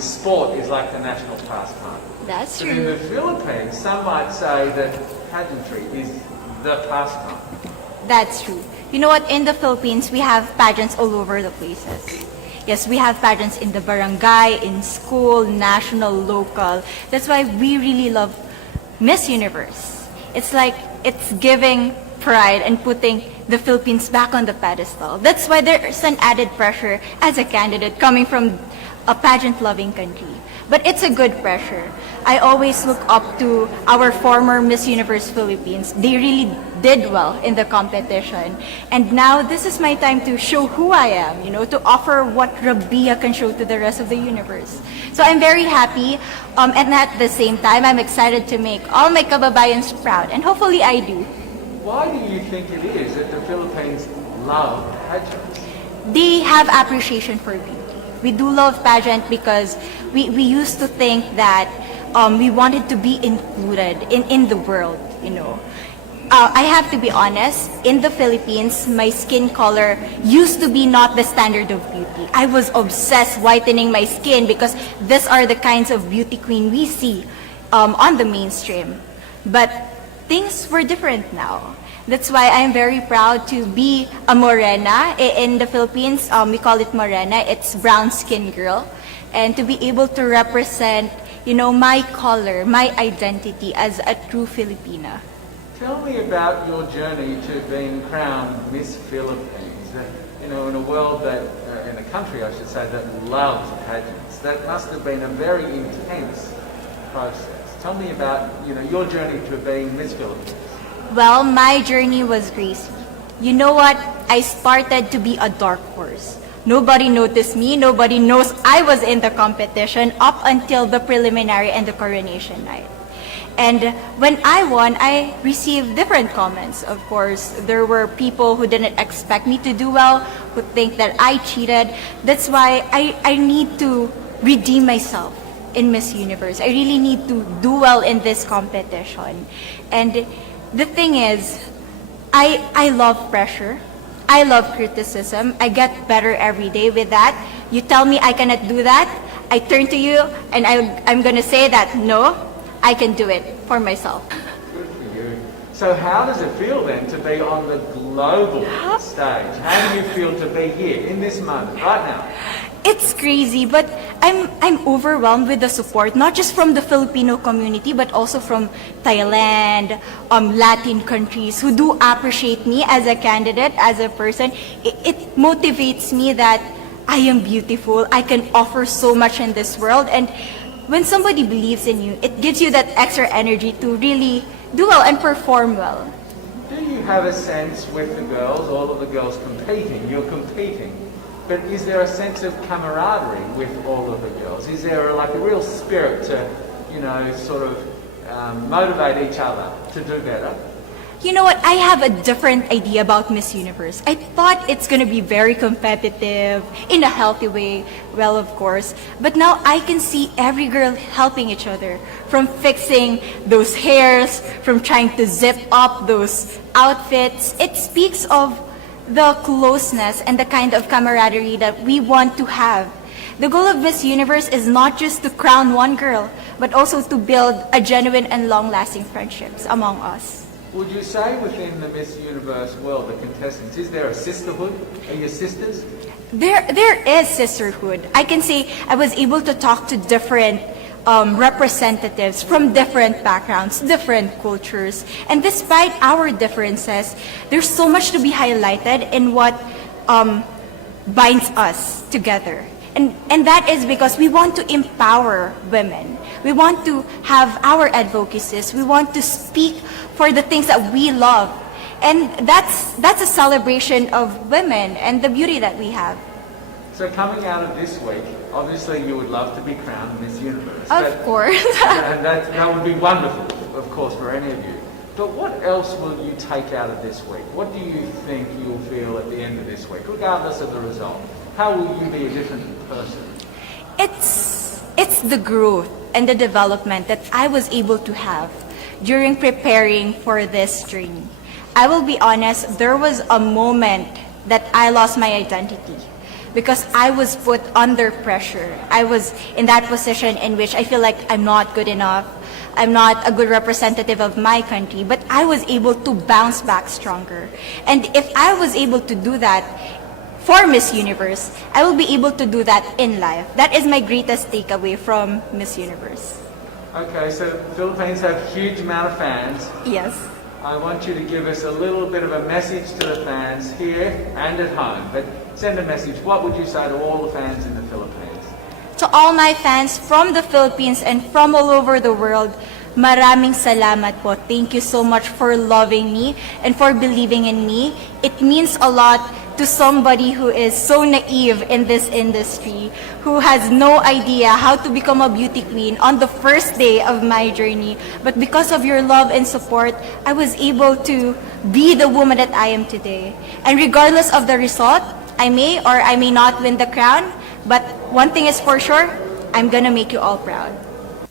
sport is like the national pastime. That's But in the true. Philippines, some might say that pageantry is the pastime. That's true. You know what? In the Philippines, we have pageants all over the places. Yes, we have pageants in the barangay, in school, national, local. That's why we really love Miss Universe. It's like it's giving pride and putting the Philippines back on the pedestal. That's why there's an added pressure as a candidate coming from a pageant-loving country. But it's a good pressure. I always look up to our former Miss Universe Philippines. They really did well in the competition. And now this is my time to show who I am, to offer what RABIYA can show to the rest of the universe. So I'm very happy, and at the same time, I'm excited to make all my kababayans proud, and hopefully I do. Why do you think it is that the Philippines love pageants? They have appreciation for beauty. We do love pageant because we used to think that we wanted to be included in the world, I have to be honest, in the Philippines, my skin color used to be not the standard of beauty. I was obsessed whitening my skin because these are the kinds of beauty queen we see on the mainstream. But things were different now. That's why I'm very proud to be a morena. In the Philippines, we call it morena. It's brown skin girl. And to be able to represent, my color, my identity as a true Filipina. Tell me about your journey to being crowned Miss Philippines. In a world that, in a country I should say, that loves pageants. That must have been a very intense process. Tell me about, your journey to being Miss Philippines. Well, my journey was crazy. You know what? I started to be a dark horse. Nobody noticed me. Nobody knows I was in the competition up until the preliminary and the coronation night. And when I won, I received different comments. Of course, there were people who didn't expect me to do well, who think that I cheated. That's why I need to redeem myself in Miss Universe. I really need to do well in this competition. And the thing is, I love pressure. I love criticism. I get better every day with that. You tell me I cannot do that, I turn to you and I'm going to say that, no, I can do it for myself. Good for you. So how does it feel then to be on the global stage? How do you feel to be here in this moment, right now? It's crazy, but I'm overwhelmed with the support, not just from the Filipino community, but also from Thailand, Latin countries who do appreciate me as a candidate, as a person. It motivates me that I am beautiful, I can offer so much in this world, and when somebody believes in you, it gives you that extra energy to really do well and perform well. Do you have a sense with the girls, all of the girls competing, you're competing, but is there a sense of camaraderie with all of the girls? Is there like a real spirit to, sort of motivate each other to do better? You know what? I have a different idea about Miss Universe. I thought it's going to be very competitive, in a healthy way, well, of course. But now I can see every girl helping each other, from fixing those hairs, from trying to zip up those outfits. It speaks of the closeness and the kind of camaraderie that we want to have. The goal of Miss Universe is not just to crown one girl, but also to build a genuine and long-lasting friendships among us. Would you say within the Miss Universe world, the contestants, is there a sisterhood? Are you sisters? There is sisterhood. I can say I was able to talk to different representatives from different backgrounds, different cultures. And despite our differences, there's so much to be highlighted in what binds us together. And that is because we want to empower women. We want to have our advocacies. We want to speak for the things that we love. And that's a celebration of women and the beauty that we have. So coming out of this week, obviously you would love to be crowned Miss Universe. Of course. And that would be wonderful, of course, for any of you. But what else will you take out of this week? What do you think you'll feel at the end of this week, regardless of the result? How will you be a different person? It's the growth and the development that I was able to have during preparing for this journey. I will be honest, there was a moment that I lost my identity. because I was put under pressure. I was in that position in which I feel like I'm not good enough. I'm not a good representative of my country, but I was able to bounce back stronger. And if I was able to do that for Miss Universe, I will be able to do that in life. That is my greatest takeaway from Miss Universe. Okay, so Philippines have a huge amount of fans. Yes. I want you to give us a little bit of a message to the fans here and at home. But send a message. What would you say to all the fans in the Philippines? To all my fans from the Philippines and from all over the world, maraming salamat po. Thank you so much for loving me and for believing in me. It means a lot to somebody who is so naive in this industry, who has no idea how to become a beauty queen on the first day of my journey. But because of your love and support, I was able to be the woman that I am today. And regardless of the result, I may or I may not win the crown, but one thing is for sure, I'm gonna make you all proud.